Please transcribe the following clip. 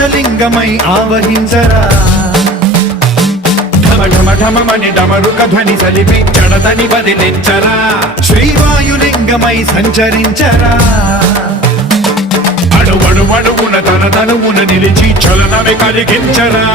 ఆకాశలింగమై ఆవహించరా ఢమఢమఢమని డమరుక ధ్వని సలిపి జడదని వదిలించరా శ్రీవాయులింగమై సంచరించరా అడువడువడువున తన తనువున నిలిచి చలనమే కలిగించరా